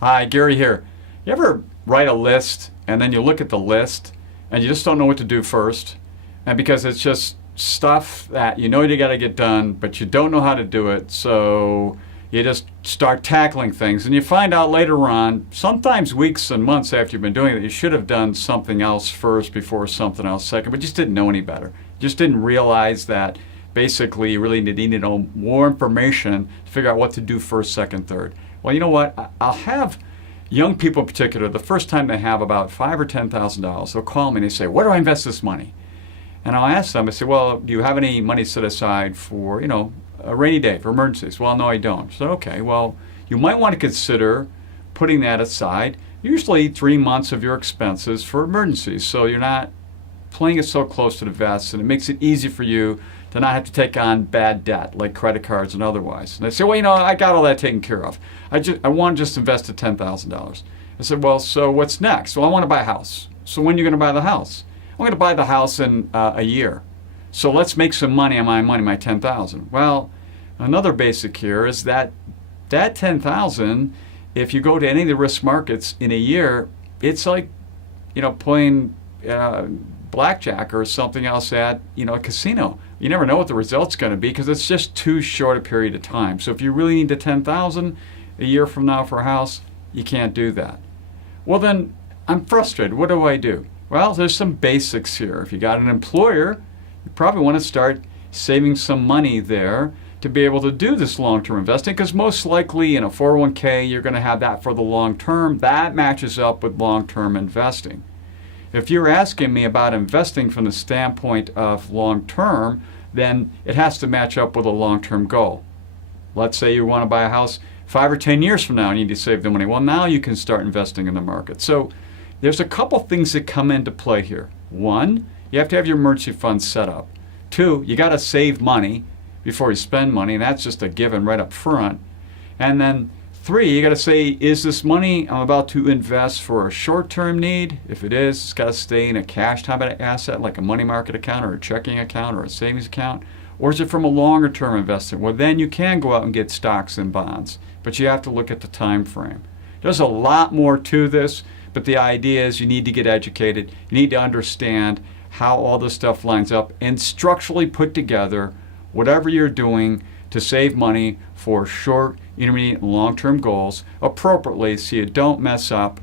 Hi, Gary here. You ever write a list and then you look at the list and you just don't know what to do first? And because it's just stuff that you know you got to get done, but you don't know how to do it, so you just start tackling things and you find out later on, sometimes weeks and months after you've been doing it, you should have done something else first before something else second, but just didn't know any better. Just didn't realize that basically you really needed to know more information to figure out what to do first, second, third. Well, you know what? I'll have young people in particular, the first time they have about $5,000 or $10,000, they'll call me and they say, "Where do I invest this money?" And I'll ask them, I say, "Well, do you have any money set aside for, a rainy day, for emergencies?" "Well, no, I don't." So, okay, well, you might want to consider putting that aside, usually 3 months of your expenses for emergencies, so you're not playing it so close to the vest, and it makes it easy for you to not have to take on bad debt like credit cards and otherwise. And they say, "Well, I got all that taken care of. I want to just invest at $10,000. I said, "Well, so what's next?" "Well, I want to buy a house." "So when are you going to buy the house?" "I'm going to buy the house in a year. So let's make some money on my money, my 10,000. Well, another basic here is that 10,000, if you go to any of the risk markets in a year, it's like playing blackjack or something else at a casino. You never know what the result's going to be because it's just too short a period of time. So if you really need the 10,000 a year from now for a house, you can't do that. Well, then I'm frustrated. What do I do? Well, there's some basics here. If you got an employer, you probably want to start saving some money there to be able to do this long-term investing, because most likely in a 401k you're going to have that for the long term. That matches up with long-term investing. If you're asking me about investing from the standpoint of long-term, then it has to match up with a long-term goal. Let's say you want to buy a house 5 or 10 years from now and you need to save the money. Well, now you can start investing in the market. So there's a couple things that come into play here. One, you have to have your emergency fund set up. Two, you got to save money before you spend money, and that's just a given right up front. And then three, you got to say, is this money I'm about to invest for a short-term need? If it is, it's got to stay in a cash type of asset like a money market account or a checking account or a savings account. Or is it from a longer-term investment? Well, then you can go out and get stocks and bonds, but you have to look at the time frame. There's a lot more to this, but the idea is you need to get educated. You need to understand how all this stuff lines up and structurally put together whatever you're doing to save money for short, intermediate, and long-term goals appropriately so you don't mess up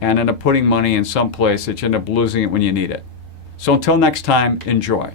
and end up putting money in some place that you end up losing it when you need it. So until next time, enjoy.